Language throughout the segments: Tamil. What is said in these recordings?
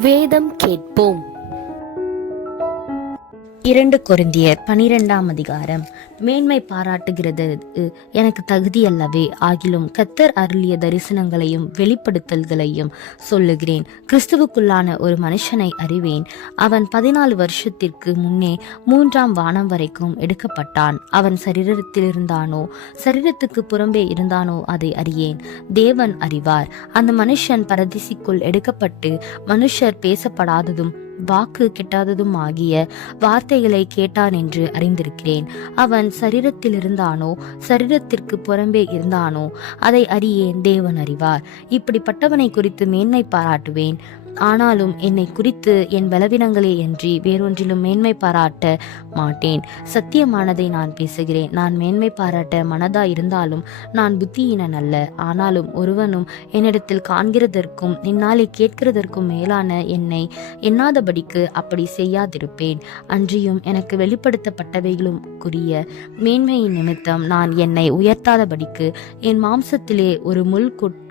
வேதம் கேட்போம். இரண்டு கொரிந்தியர் பனிரெண்டாம் அதிகாரம். மேன்மை பாராட்டுகிறது. எனக்கு தகுதி அல்லவே. ஆகிலும் கத்தர் அருளிய தரிசனங்களையும் வெளிப்படுத்தல்களையும் சொல்லுகிறேன். கிறிஸ்துவுக்குள்ளான ஒரு மனுஷனை அறிவேன். அவன் பதினாலு வருஷத்திற்கு முன்னே மூன்றாம் வானம் வரைக்கும் எடுக்கப்பட்டான். அவன் சரீரத்தில் இருந்தானோ சரீரத்துக்கு புறம்பே இருந்தானோ அதை அறியேன். தேவன் அறிவார். அந்த மனுஷன் பரதிசிக்குள் எடுக்கப்பட்டு மனுஷர் பேசப்படாததும் வாக்கு கெட்டாததும் ஆகிய வார்த்தைகளை கேட்டான் என்று அறிந்திருக்கிறேன். அவன் சரீரத்தில் இருந்தானோ சரீரத்திற்கு புறம்பே இருந்தானோ அதை அறியேன் தேவன் அறிவார். இப்படிப்பட்டவனை குறித்து மேன்மை பாராட்டுவேன். ஆனாலும் என்னை குறித்து என் பலவீனங்களே அன்றி வேறொன்றிலும் மேன்மை பாராட்ட மாட்டேன். சத்தியமானதை நான் பேசுகிறேன். நான் மேன்மை பாராட்ட மனதா இருந்தாலும் நான் புத்தியினன் அல்ல. ஆனாலும் ஒருவனும் என்னிடத்தில் காண்கிறதற்கும் என்னாலே கேட்கிறதற்கும் மேலான என்னை எண்ணாதபடிக்கு அப்படி செய்யாதிருப்பேன். அன்றியும் எனக்கு வெளிப்படுத்தப்பட்டவைகளும் குறிய மேன்மையின் நிமித்தம் நான் என்னை உயர்த்தாதபடிக்கு என் மாம்சத்திலே ஒரு முள் கொட்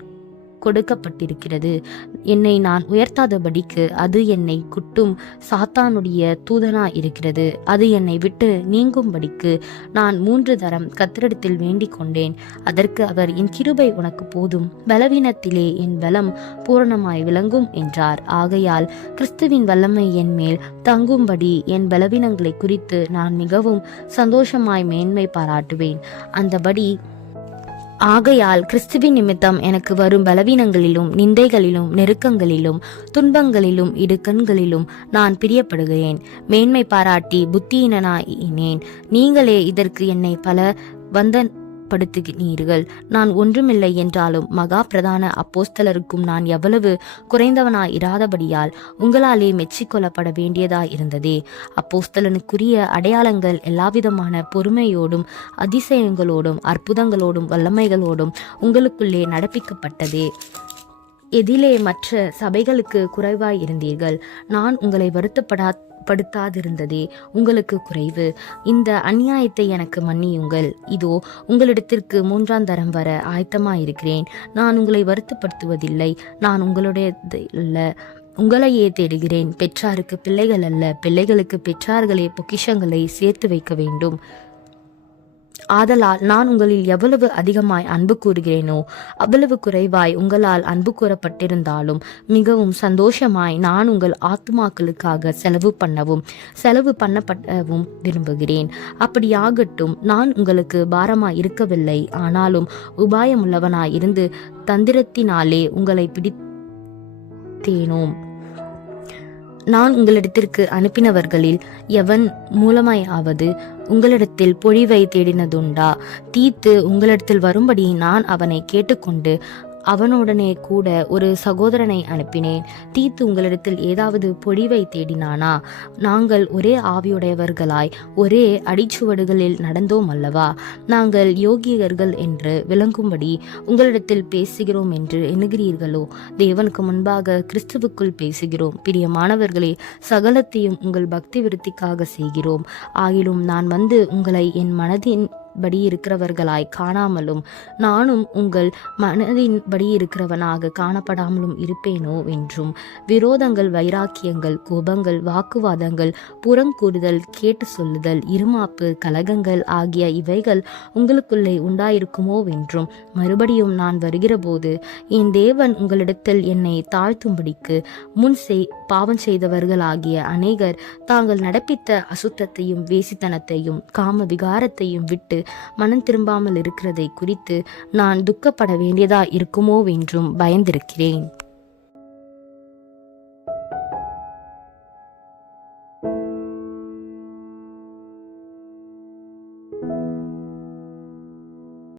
கொடுக்கப்பட்டிருக்கிறது. என்னை நான் உயர்த்தாதபடிக்கு அது என்னை குட்டும். சாத்தானுடைய தூதனா இருக்கிறது அது என்னை விட்டு நீங்கும்படிக்கு நான் மூன்று தரம் கத்திரிடத்தில் வேண்டிக் கொண்டேன். அதற்கு அவர் என் கிருபை உனக்கு போதும். பலவீனத்திலே என் பலம் பூரணமாய் விளங்கும் என்றார். ஆகையால் கிறிஸ்துவின் வல்லமை என் மேல் தங்கும்படி என் பலவீனங்களை குறித்து நான் மிகவும் சந்தோஷமாய் மேன்மை பாராட்டுவேன். அந்தபடி ஆகையால் கிறிஸ்துவின் நிமித்தம் எனக்கு வரும் பலவீனங்களிலும் நிந்தைகளிலும் நெருக்கங்களிலும் துன்பங்களிலும் இடுக்கண்களிலும் நான் பிரியப்படுகிறேன். மேன்மை பாராட்டி புத்தியினனாயினேன். நீங்களே இதற்கு என்னை பல வந்த படுத்துகிறீர்கள் நான் ஒன்றுமில்லை என்றாலும் மகா பிரதான அப்போஸ்தலருக்கும் நான் எவ்வளவு குறைந்தவனாய் இராதபடியால் உங்களாலே மெச்சிக்கொள்ளப்பட வேண்டியதாய் இருந்ததே அப்போஸ்தலனுக்குரிய அடையாளங்கள் எல்லாவிதமான பொறுமையோடும் அதிசயங்களோடும் அற்புதங்களோடும் வல்லமைகளோடும் உங்களுக்குள்ளே நடப்பிக்கப்பட்டதே. எதிலே மற்ற சபைகளுக்கு குறைவாய் இருந்தீர்கள் நான் உங்களை வருத்தப்படா படுத்தாதிருந்ததே உங்களுக்கு குறைவு. இந்த அநியாயத்தை எனக்கு மன்னியுங்கள். இதோ உங்களிடத்திற்கு மூன்றாம் தரம் வர ஆயத்தமாயிருக்கிறேன். நான் உங்களை வருத்தப்படுத்துவதில்லை. நான் உங்களுடைய இல்லை உங்களையே தேடுகிறேன். பெற்றாருக்கு பிள்ளைகள் அல்ல. பிள்ளைகளுக்கு பெற்றார்களே பொக்கிஷங்களை சேர்த்து வைக்க வேண்டும். ஆதலால் நான் உங்களில் எவ்வளவு அதிகமாய் அன்பு கூறுகிறேனோ அவ்வளவு குறைவாய் உங்களால் அன்பு கூறப்பட்டிருந்தாலும் மிகவும் சந்தோஷமாய் நான் உங்கள் ஆத்மாக்களுக்காக செலவு பண்ணவும் செலவு பண்ணப்படவும் விரும்புகிறேன். அப்படியாகட்டும் நான் உங்களுக்கு பாரமாய் இருக்கவில்லை. ஆனாலும் உபாயமுள்ளவனாய் இருந்து தந்திரத்தினாலே உங்களை பிடித்தேனோம். நான் உங்களிடத்திற்கு அனுப்பினவர்களில் எவன் மூலமாயாவது உங்களிடத்தில் பொழிவை தேடினதுண்டா? தீத்து உங்களிடத்தில் வரும்படி நான் அவனை கேட்டுக்கொண்டு அவனுடனே கூட ஒரு சகோதரனை அனுப்பினேன். தீத்து உங்களிடத்தில் ஏதாவது பொழிவை தேடினானா? நாங்கள் ஒரே ஆவியுடையவர்களாய் ஒரே அடிச்சுவடுகளில் நடந்தோம் அல்லவா? நாங்கள் யோகியர்கள் என்று விளங்கும்படி உங்களிடத்தில் பேசுகிறோம் என்று எண்ணுகிறீர்களோ? தேவனுக்கு முன்பாக கிறிஸ்துவுக்குள் பேசுகிறோம். பிரியமானவர்களே சகலத்தையும் உங்கள் பக்தி விருத்திக்காக செய்கிறோம். ஆகிலும் நான் வந்து உங்களை என் மனதின் படி இருக்கிறவர்களாய் காணாமலும் நானும் உங்கள் மனதின்படி இருக்கிறவனாக காணப்படாமலும் இருப்பேனோ என்றும் விரோதங்கள் வைராக்கியங்கள் கோபங்கள் வாக்குவாதங்கள் புறங்கூறுதல் கேட்டு சொல்லுதல் இருமாப்பு கலகங்கள் ஆகிய இவைகள் உங்களுக்குள்ளே உண்டாயிருக்குமோ என்றும் மறுபடியும் நான் வருகிறபோது என் தேவன் உங்களிடத்தில் என்னை தாழ்த்தும்படிக்கு முன் செய் பாவம் செய்தவர்களாகிய அநேகர் தாங்கள் நடப்பித்த அசுத்தத்தையும் வேசித்தனத்தையும் காம விகாரத்தையும் விட்டு மனம் திரும்பாமல் இருக்கிறதை குறித்து நான் துக்கப்பட வேண்டியதா இருக்குமோ என்றும் பயந்திருக்கிறேன்.